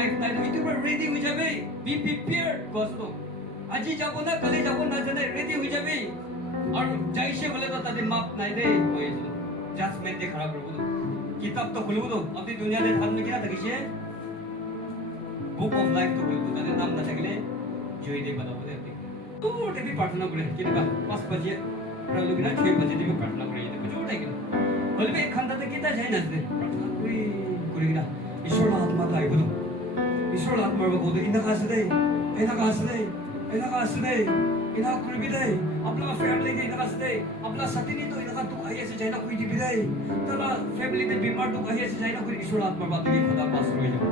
Life নাই ইটো ready হয়ে যাবে বি প্রিপেয়ার্ড বস্তু আজি যাব না কালি যাব না জানে রেডি হয়ে যাবে আর যাইছে বলে তো তাদের মাপ নাই দে হয়েছিল জাজমেন্ট দিয়ে খারাপ করবো কিতাব তো খুলবো তো আপনি দুনিয়াতে থাকবে কিনা থাকিছে বুক অফ লাইফ তো খুলবো তাদের নাম না থাকলে জয় দেব বাবা বলে আপনি তো ওটাকে প্রার্থনা করে কিন্তু 5 বাজে আমরা লোক না 6 বাজে দিকে প্রার্থনা করে যেতে কিছু ওটাই কিনা বলবে এখানটাতে কিতা যায় না প্রার্থনা করে কিনা ঈশ্বর আত্মাটা আইব তো ঈশ্বর আত্মার বাবদ ইনা কাছে দেয় এনা কাছে দেয় এনা কাছে দেয় इना कुछ भी दे अपना फैमिली के इना से अपना सती नहीं तो इना तो कहीं ऐसे जाए ना कोई भी दे तला फैमिली में बीमार तो कहीं ऐसे जाए ना कोई ईश्वर आत्मा बात नहीं खुदा पास हो जाओ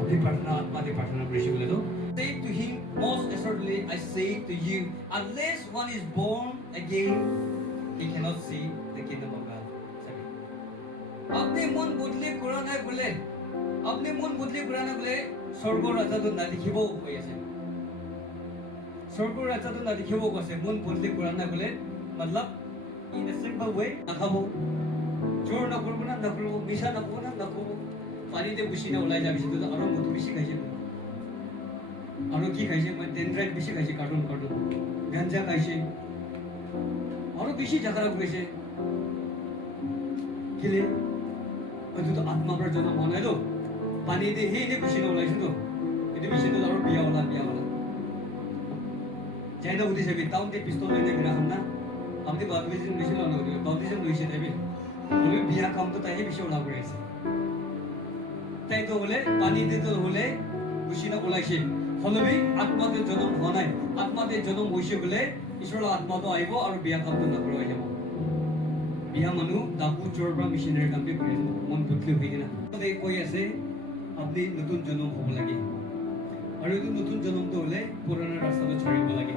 अपनी प्रार्थना आत्मा की प्रार्थना प्रेषित बोले तो say to him most assuredly I say to you unless one is born again he cannot see the kingdom of God अपने मन बदले कुरान है बोले अपने मन बदले कुरान है बोले स्वर्ग राजा तो ना दिखिबो होय আছে स्वर्ग राजा तो ना दिखिबो कसे मन बदले कुरान है बोले मतलब in a simple way নাখাবো জোর না করব না না করব মিশা না করব না করব পানিতে বসি না ওলাই যাবে শুধু আরো মধু বেশি খাইছে আরো কি খাইছে মানে ডেনড্রাইট বেশি খাইছে কার্টুন গাঞ্জা খাইছে আরো বেশি জাকারা খাইছে কিলে হয়তো তো আত্মা पर জন্য মনে হলো পানি দিয়ে হে নে বসি না ওলাই শুধু এটা বেশি তো আরো বিয়া হলা যাইনা উঠে যাবে তাও দিয়ে পিস্তল লইনে বিরাম না আপনি বাদবিজন বেশি লানো দিবে বাদবিজন লইছে দেবে বলে বিয়া কাম তো তাই বেশি ওলা করেছে তাই তো বলে পানি দিতে হলে বসিনা ওলাইছে হলবি আত্মাদের জন্ম হনাই আত্মাদের জন্ম হইছে বলে ঈশ্বর আত্মা তো আইব আর বিয়া কাম তো না করে যাব বিয়া মানু দাপু চোরবা মিশনারি কাম করে মন বদলি হই না তো কই আছে আপনি নতুন জন্ম হব লাগে আর এই নতুন জন্ম তো হলে পুরানো রাস্তাতে ছড়িব লাগে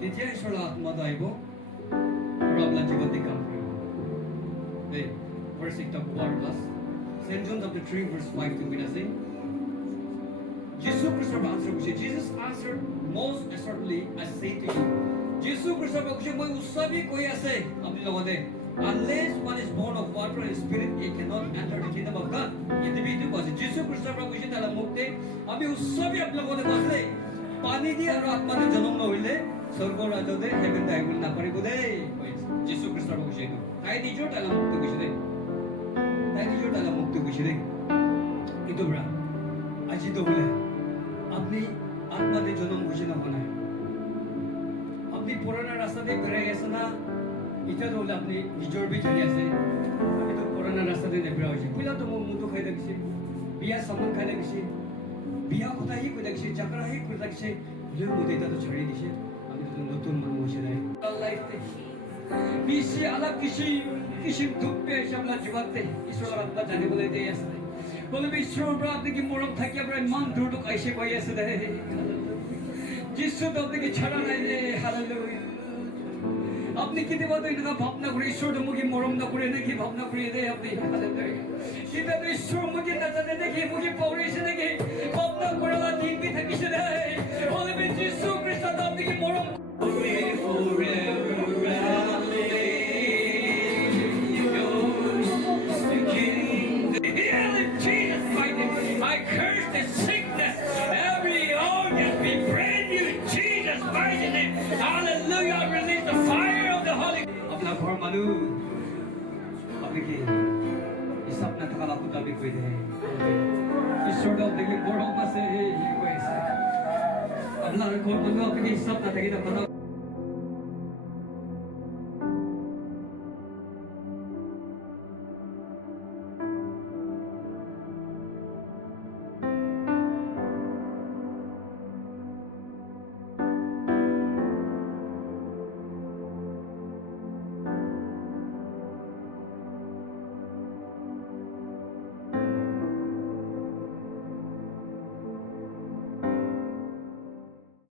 তেতিয়া ঈশ্বর আত্মা তো আইব আর আপনার জীবনে কাম করব the verse 8 of water plus St. John chapter 3 verse 5 to 8 say Jesus Christ answered Jesus answered most assuredly I say to you Jesus Christ বলছে মই উৎসবই কই আছে আপনি লগতে unless one is born of water and spirit he cannot enter the kingdom of God in the video was Jesus Christ বলছে তারা মুক্তি আমি উৎসবই আপনার লগতে বসলে পানি দিয়ে আর আত্মাতে জন্ম না হইলে স্বর্গ রাজ্যতে হেভেন আইবল না পারিব দে যিশু খ্ৰিস্টৰ কৈছে তাই নিজৰ তালা মুক্তি কৈছে দে তাই নিজৰ তালা মুক্তি কৈছে দে কিন্তু ব্রা আজি তো বলে আপনি আত্মাতে জন্ম হইছে না বনায় আপনি পুরানা রাস্তাতে বেড়ে গেছে না এটা তো বলে আপনি নিজের বিচারি আছে আমি তো পুরানা রাস্তাতে বেড়ে হয়েছে পিলা তো মুতো খাই দেখছি বিয়া সামান খাই দেখছি বিয়া কথা হি কই দেখছি চাকরা হি কই দেখছি যে মুতে এটা তো ছড়িয়ে দিছে আমি তো নতুন মানুষ হইছে নাই লাইফতে বিশি আলাপ কিসি দুঃখ পেয়েছে আমরা জীবনতে ঈশ্বর আত্মা জানি বলে দিয়ে আসে বলে ঈশ্বর আপনি কি মরম থাকি আমরা মান দুটো কাইসে কই আছে দে যিশু তো আপনাকে ছাড়া নাই রে হালেলুয়া আপনি কি দেবা তো এটা ভাবনা করে ঈশ্বর মুখে মরম না করে নাকি ভাবনা করে দেয় আপনি হালেলুয়া সেটা তো ঈশ্বর মুখে না জানে নাকি মুখে পৌঁছে নাকি ভাবনা করে না দিনবি থাকিছে রে বলে যিশু খ্রিস্ট আপনাকে মরম করে I curse the sickness, every organ be brand new in Jesus' mighty name. Hallelujah! I release the fire of the Holy Ghost. अपना घर मालू, अपने की इस अपना थकाला खुदा भी कोई दे, इस छोटा देखिए बड़ों का से ये कोई से, अपना घर मालू अपने की इस अपना थकी तो